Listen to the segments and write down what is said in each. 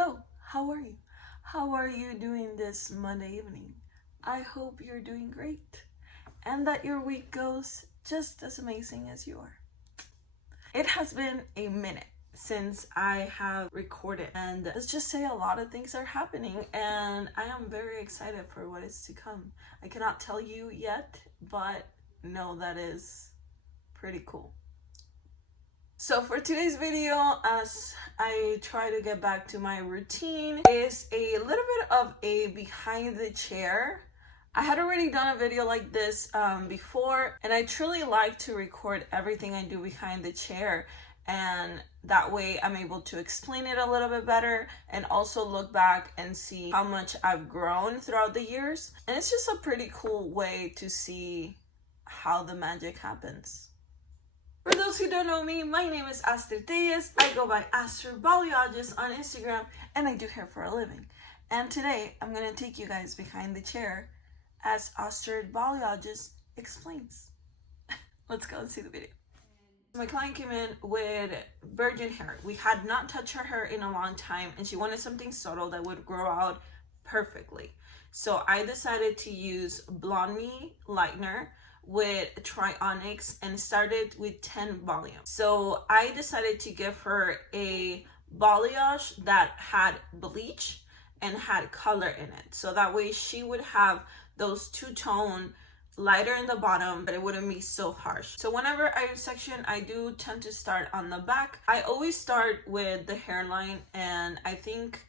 Hello, how are you? How are you doing this Monday evening? I hope you're doing great and that your week goes just as amazing as you are. It has been a minute since I have recorded, and let's just say a lot of things are happening and I am very excited for what is to come. I cannot tell you yet, but no, that is pretty cool. So for today's video, as I try to get back to my routine, is a little bit of a behind the chair. I had already done a video like this before, and I truly like to record everything I do behind the chair, and that way I'm able to explain it a little bit better and also look back and see how much I've grown throughout the years. And it's just a pretty cool way to see how the magic happens. For those who don't know me, my name is Astrid. Tellez. I go by Astridbalayages on Instagram, and I do hair for a living. And today, I'm going to take you guys behind the chair as Astridbalayages explains. Let's go and see the video. My client came in with virgin hair. We had not touched her hair in a long time, and she wanted something subtle that would grow out perfectly. So I decided to use Blonde Me Lightener with Trionics and started with 10 volumes. So I decided to give her a balayage that had bleach and had color in it. So that way she would have those two-tone, lighter in the bottom, but it wouldn't be so harsh. So whenever I section, I do tend to start on the back. I always start with the hairline, and I think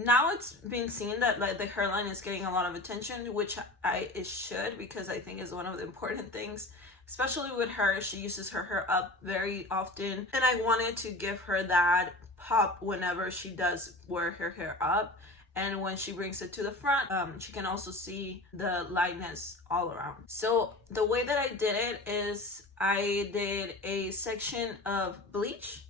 now it's been seen that like the hairline is getting a lot of attention, which it should, because I think is one of the important things, especially with her. She uses her hair up very often, and I wanted to give her that pop whenever she does wear her hair up, and when she brings it to the front, she can also see the lightness all around. So the way that I did it is I did a section of bleach,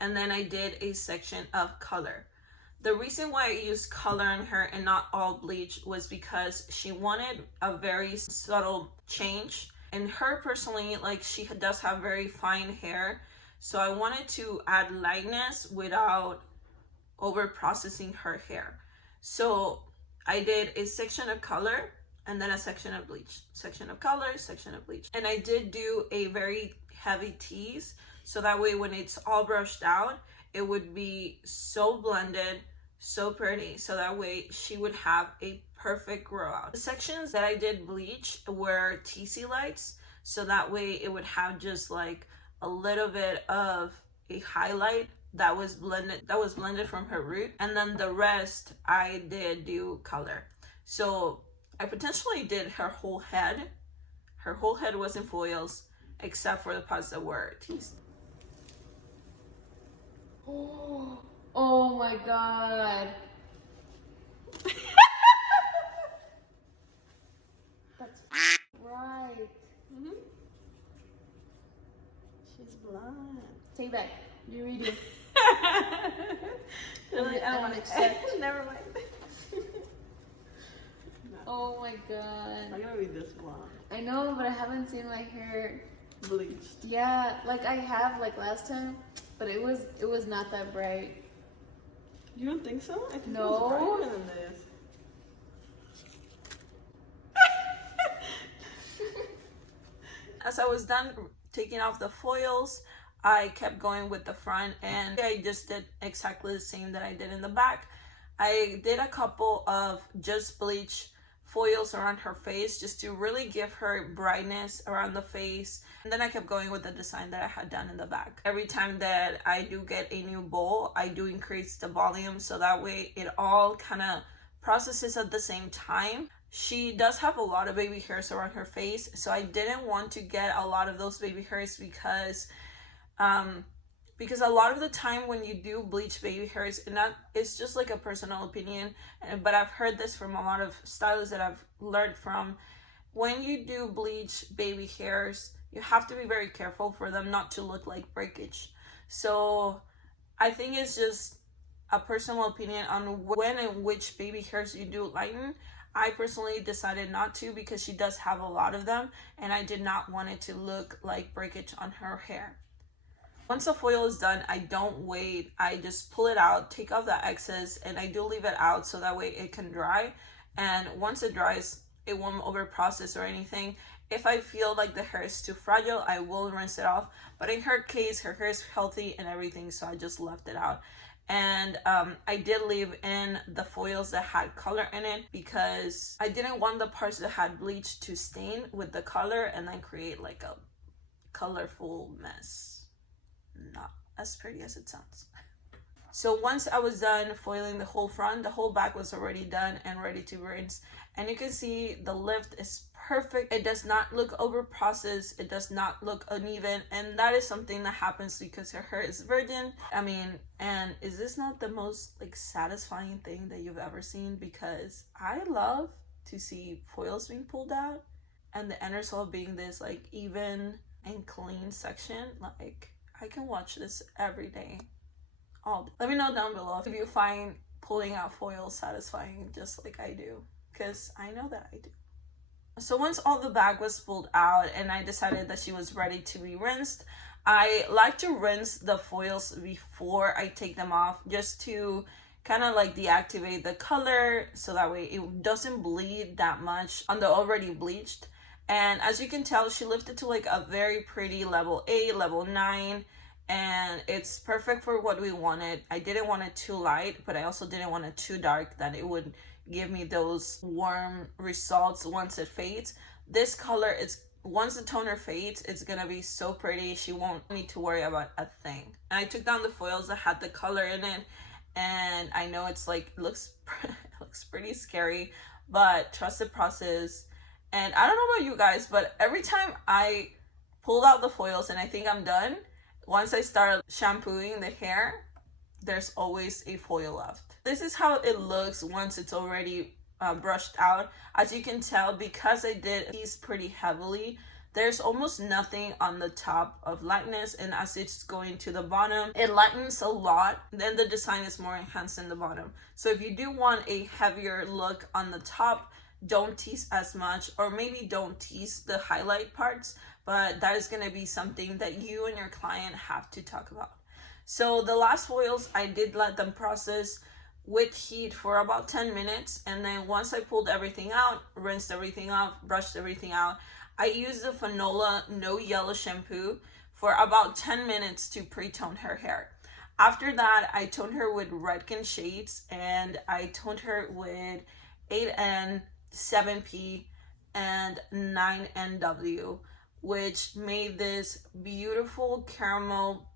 and then I did a section of color. The reason why I used color in her and not all bleach was because she wanted a very subtle change. And her personally, like, she does have very fine hair, so I wanted to add lightness without over processing her hair. So I did a section of color and then a section of bleach, section of color, section of bleach. And I did do a very heavy tease, so that way when it's all brushed out, it would be so blended, so pretty, so that way she would have a perfect grow out. The sections that I did bleach were TC lights, so that way it would have just like a little bit of a highlight that was blended from her root, and then the rest I did do color. So I potentially did her whole head. Her whole head was in foils except for the parts that were teased. Oh my god. That's right. She's blind. Take it back. You read it. Really? I don't accept. Never mind. No. Oh my god. I'm gonna be this blonde. I know, but I haven't seen my hair Bleached. Yeah, like I have like last time, but it was not that bright. You don't think so? I think No. it was brighter than this. As I was done taking off the foils, I kept going with the front, and I just did exactly the same that I did in the back. I did a couple of just bleach foils around her face just to really give her brightness around the face, and then I kept going with the design that I had done in the back. Every time that I do get a new bowl, I do increase the volume, so that way it all kind of processes at the same time. She does have a lot of baby hairs around her face, so I didn't want to get a lot of those baby hairs because a lot of the time when you do bleach baby hairs, and that it's just like a personal opinion, but I've heard this from a lot of stylists that I've learned from, when you do bleach baby hairs, you have to be very careful for them not to look like breakage. So I think it's just a personal opinion on when and which baby hairs you do lighten. I personally decided not to because she does have a lot of them, and I did not want it to look like breakage on her hair. Once the foil is done, I don't wait. I just pull it out, take off the excess, and I do leave it out so that way it can dry. And once it dries, it won't over process or anything. If I feel like the hair is too fragile, I will rinse it off. But in her case, her hair is healthy and everything, so I just left it out. And I did leave in the foils that had color in it because I didn't want the parts that had bleach to stain with the color and then create like a colorful mess. Not as pretty as it sounds. So once I was done foiling the whole front, the whole back was already done and ready to rinse. And you can see the lift is perfect. It does not look over processed. It does not look uneven. And that is something that happens because her hair is virgin. I mean, and is this not the most like satisfying thing that you've ever seen? Because I love to see foils being pulled out and the end result being this like even and clean section. Like, I can watch this every day. Let me know down below if you find pulling out foils satisfying just like I do, because I know that I do. So once all the bag was pulled out and I decided that she was ready to be rinsed, I like to rinse the foils before I take them off just to kind of like deactivate the color so that way it doesn't bleed that much on the already bleached. And as you can tell, she lifted to like a very pretty level 8, level 9. And it's perfect for what we wanted. I didn't want it too light, but I also didn't want it too dark that it would give me those warm results once it fades. This color is, once the toner fades, it's gonna be so pretty. She won't need to worry about a thing. And I took down the foils that had the color in it, and I know it's like it looks pretty scary, but trust the process. And I don't know about you guys, but every time I pulled out the foils and I think I'm done, once I start shampooing the hair, there's always a foil left. This is how it looks once it's already brushed out. As you can tell, because I did these pretty heavily, there's almost nothing on the top of lightness, and as it's going to the bottom, it lightens a lot. Then the design is more enhanced in the bottom. So if you do want a heavier look on the top, don't tease as much, or maybe don't tease the highlight parts, but that is going to be something that you and your client have to talk about. So the last foils, I did let them process with heat for about 10 minutes, and then once I pulled everything out, rinsed everything off, brushed everything out, I used the Fanola No Yellow shampoo for about 10 minutes to pre-tone her hair. After that, I toned her with Redken shades, and I toned her with 8N, 7P, and 9NW, which made this beautiful caramel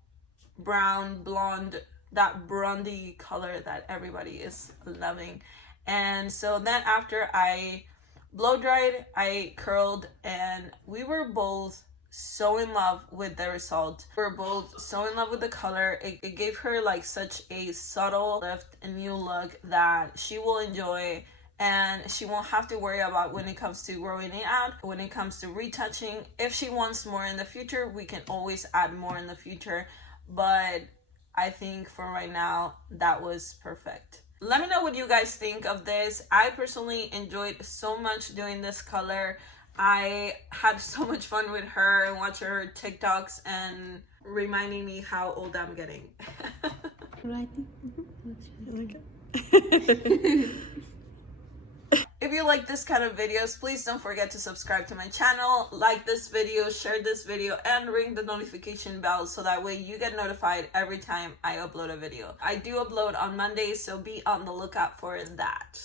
brown blonde, that blondie color that everybody is loving. And so then after I blow dried, I curled, and we were both so in love with the result. We're both so in love with the color. It gave her like such a subtle lift and new look that she will enjoy, and she won't have to worry about when it comes to growing it out, when it comes to retouching. If she wants more in the future, we can always add more in the future, but I think for right now, that was perfect. Let me know what you guys think of this. I personally enjoyed so much doing this color. I had so much fun with her and watching her TikToks and reminding me how old I'm getting. If you like this kind of videos, please don't forget to subscribe to my channel, like this video, share this video, and ring the notification bell so that way you get notified every time I upload a video. I do upload on Mondays, so be on the lookout for that.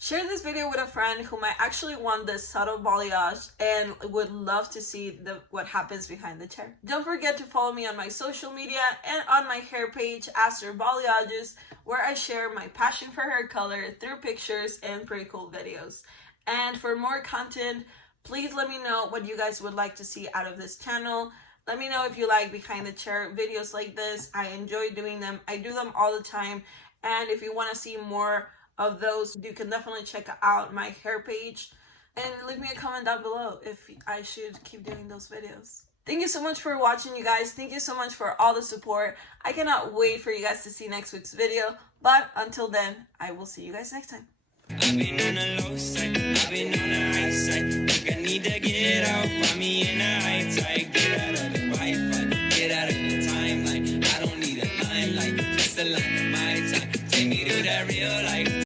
Share this video with a friend who might actually want this subtle balayage and would love to see what happens behind the chair. Don't forget to follow me on my social media and on my hair page, Astridbalayages, where I share my passion for hair color through pictures and pretty cool videos. And for more content, please let me know what you guys would like to see out of this channel. Let me know if you like behind the chair videos like this. I enjoy doing them. I do them all the time. And if you want to see more of those, you can definitely check out my hair page and leave me a comment down below if I should keep doing those videos. Thank you so much for watching, you guys. Thank you so much for all the support. I cannot wait for you guys to see next week's video, but until then, I will see you guys next time. I've been on the low side, I've been on the high side. Think I need to get out, find me in the high tide. Get out of the Wi-Fi, get out of the timeline. a lot of my time. Take me to that real life.